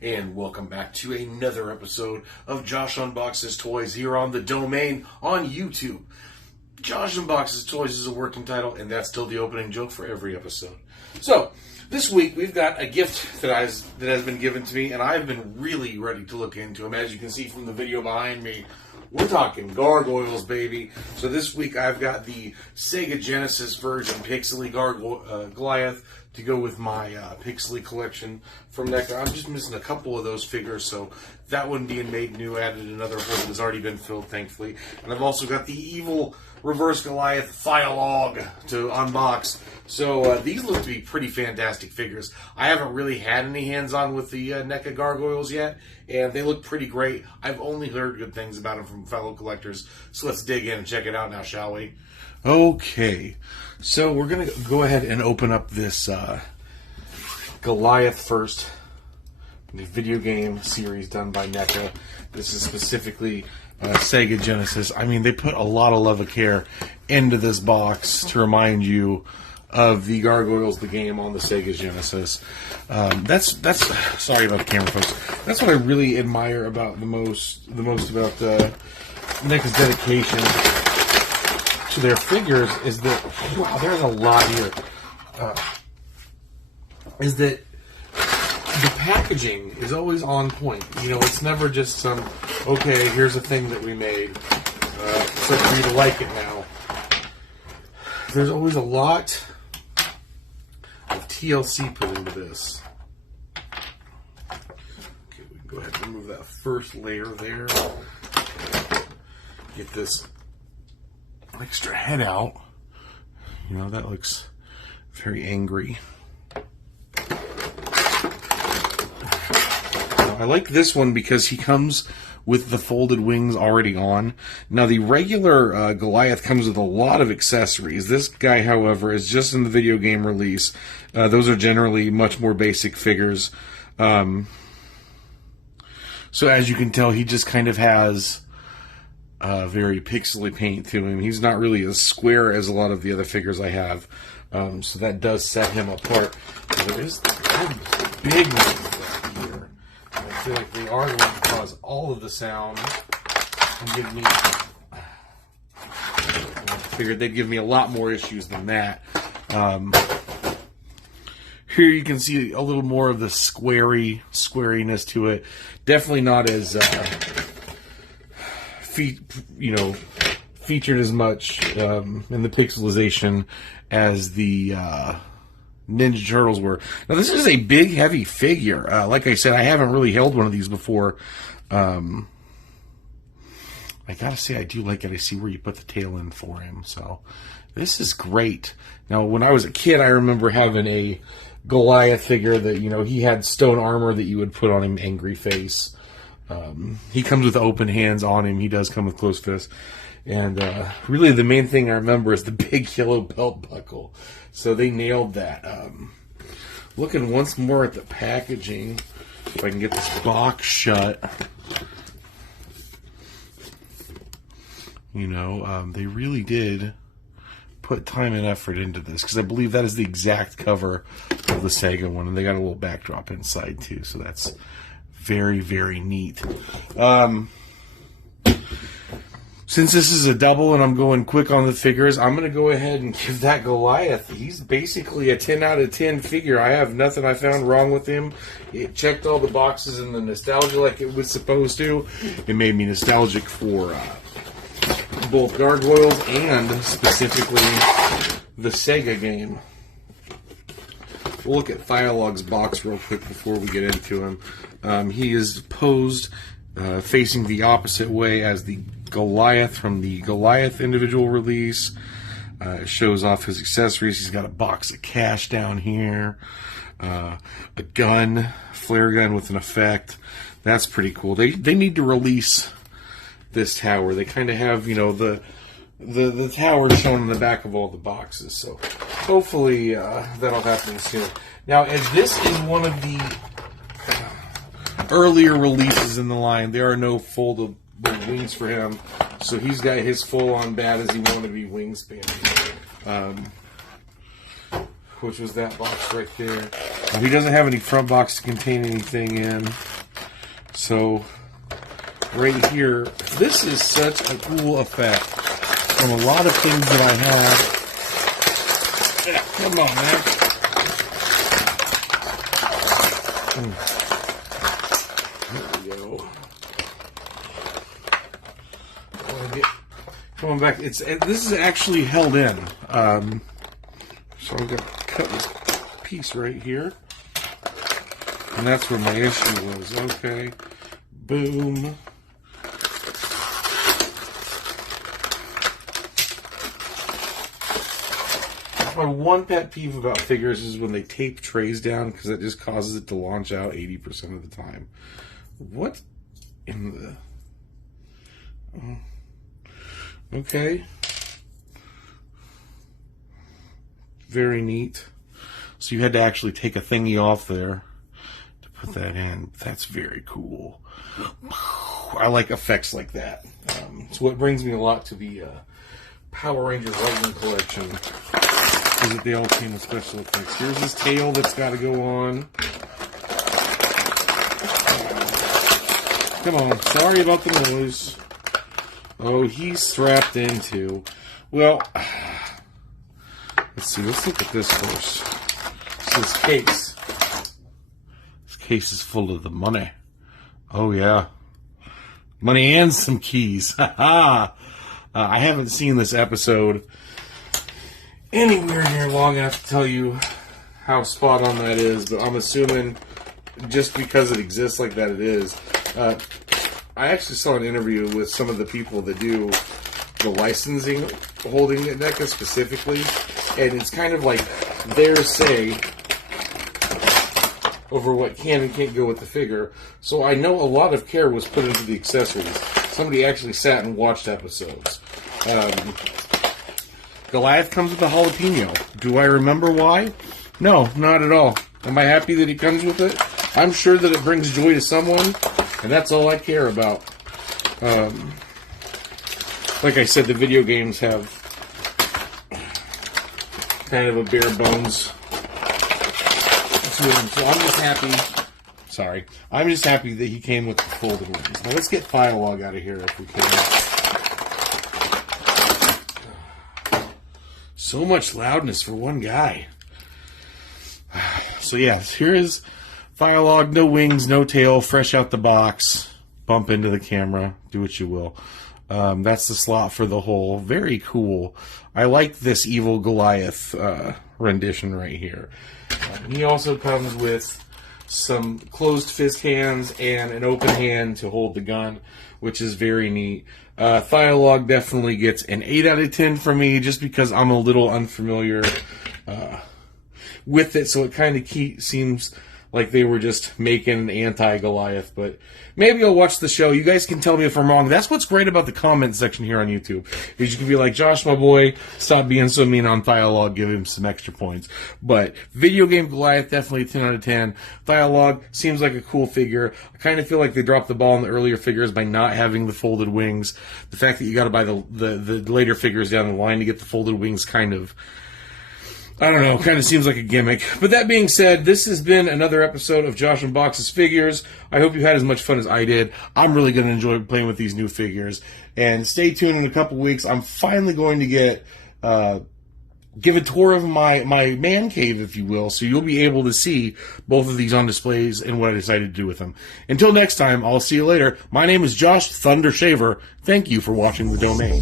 And welcome back to another episode of Josh Unboxes Toys here on the domain on YouTube. Josh Unboxes Toys is a working title, and that's still the opening joke for every episode. So, this week we've got a gift that has been given to me, and I've been really ready to look into them. As you can see from the video behind me, we're talking Gargoyles, baby. So this week I've got the Sega Genesis version Pixely Goliath to go with my Pixely collection from NECA. I'm just missing a couple of those figures, so that one being made new added another hole that has already been filled, thankfully. And I've also got the evil Reverse Goliath file log to unbox. So these look to be pretty fantastic figures. I haven't really had any hands-on with the NECA Gargoyles yet, and they look pretty great. I've only heard good things about them from fellow collectors. So let's dig in and check it out now, shall we? Okay, so we're going to go ahead and open up this Goliath first. The video game series done by NECA. This is specifically Sega Genesis. I mean, they put a lot of love and care into this box to remind you of the Gargoyles, the game on the Sega Genesis. That's sorry about the camera, folks. That's what I really admire about the most about NECA's dedication to their figures is that, wow, there's a lot here. Is that the packaging is always on point. You know, it's never just some, okay, here's a thing that we made, so for you to like it now. There's always a lot of TLC put into this. Okay, we can go ahead and remove that first layer there. Get this extra head out. You know, that looks very angry. I like this one because he comes with the folded wings already on. Now, the regular Goliath comes with a lot of accessories. This guy, however, is just in the video game release. Those are generally much more basic figures. So as you can tell, he just kind of has very pixely paint to him. He's not really as square as a lot of the other figures I have. So that does set him apart. There is big ones here. I feel like they are going to cause all of the sound and give me... I figured they'd give me a lot more issues than that. Here you can see a little more of the squariness to it. Definitely not as featured as much in the pixelization as the Ninja Turtles were. Now, this is a big, heavy figure. Like I said, I haven't really held one of these before. I gotta say, I do like it. I see where you put the tail in for him. So, this is great. Now, when I was a kid, I remember having a Goliath figure that, you know, he had stone armor that you would put on him, angry face. He comes with open hands on him. He does come with closed fists. And really the main thing I remember is the big yellow belt buckle. So they nailed that. Looking once more at the packaging, if I can get this box shut. You know, they really did put time and effort into this, because I believe that is the exact cover of the Sega one. And they got a little backdrop inside too, so that's very, very neat. Since this is a double and I'm going quick on the figures, I'm going to go ahead and give that Goliath. He's basically a 10 out of 10 figure. I have nothing I found wrong with him. It checked all the boxes in the nostalgia like it was supposed to. It made me nostalgic for both Gargoyles and specifically the Sega game. We'll look at Thyalog's box real quick before we get into him. He is posed facing the opposite way as the Goliath from the Goliath individual release. Shows off his accessories. He's got a box of cash down here, a gun, flare gun with an effect. That's pretty cool. They need to release this tower. They kind of have, you know, the tower shown in the back of all the boxes. So hopefully that'll happen soon. Now, as this is one of the earlier releases in the line, there are no foldable wings for him, so he's got his full-on bad as he wanted to be wingspan, which was that box right there. He doesn't have any front box to contain anything in. So, right here, this is such a cool effect from a lot of things that I have. Yeah, come on, man. There we go. Coming back, this is actually held in. So I'm going to cut this piece right here. And that's where my issue was. Okay. Boom. My one pet peeve about figures is when they tape trays down, because it just causes it to launch out 80% of the time. What in the... Oh. Okay. Very neat. So you had to actually take a thingy off there to put that in. That's very cool. I like effects like that. So what brings me a lot to the Power Ranger Lightning collection is that they all came with special effects. Here's his tail that's got to go on. Come on. Sorry about the noise. Oh, he's strapped into. Well, let's see. Let's look at this first. So this case. This case is full of the money. Oh, yeah. Money and some keys. I haven't seen this episode anywhere near long enough to tell you how spot on that is, but I'm assuming just because it exists like that, it is. I actually saw an interview with some of the people that do the licensing holding at NECA specifically, and it's kind of like their say over what can and can't go with the figure. So I know a lot of care was put into the accessories. Somebody actually sat and watched episodes. Goliath comes with a jalapeno. Do I remember why? No, not at all. Am I happy that he comes with it? I'm sure that it brings joy to someone, and that's all I care about. Like I said, the video games have kind of a bare bones to them, so I'm just happy. Sorry. I'm just happy that he came with the folded wings. Now let's get Dialogue out of here if we can. So much loudness for one guy. So yeah, here is Dialogue, no wings, no tail, fresh out the box. Bump into the camera, do what you will. That's the slot for the hole. Very cool. I like this evil Goliath rendition right here. He also comes with some closed fist hands and an open hand to hold the gun, which is very neat. Dialogue definitely gets an 8 out of 10 for me, just because I'm a little unfamiliar with it, so it kind of seems like they were just making an anti-Goliath, but maybe I'll watch the show. You guys can tell me if I'm wrong. That's what's great about the comment section here on YouTube, is you can be like, Josh, my boy, stop being so mean on Dialogue, give him some extra points. But video game Goliath, definitely 10 out of 10. Dialogue seems like a cool figure. I kind of feel like they dropped the ball in the earlier figures by not having the folded wings. The fact that you got to buy the later figures down the line to get the folded wings kind of, I don't know, kind of seems like a gimmick. But that being said, this has been another episode of Josh Unboxes Figures. I hope you had as much fun as I did. I'm really going to enjoy playing with these new figures. And stay tuned in a couple weeks. I'm finally going to give a tour of my man cave, if you will, so you'll be able to see both of these on displays and what I decided to do with them. Until next time, I'll see you later. My name is Josh Thunder Shaver. Thank you for watching The Domain.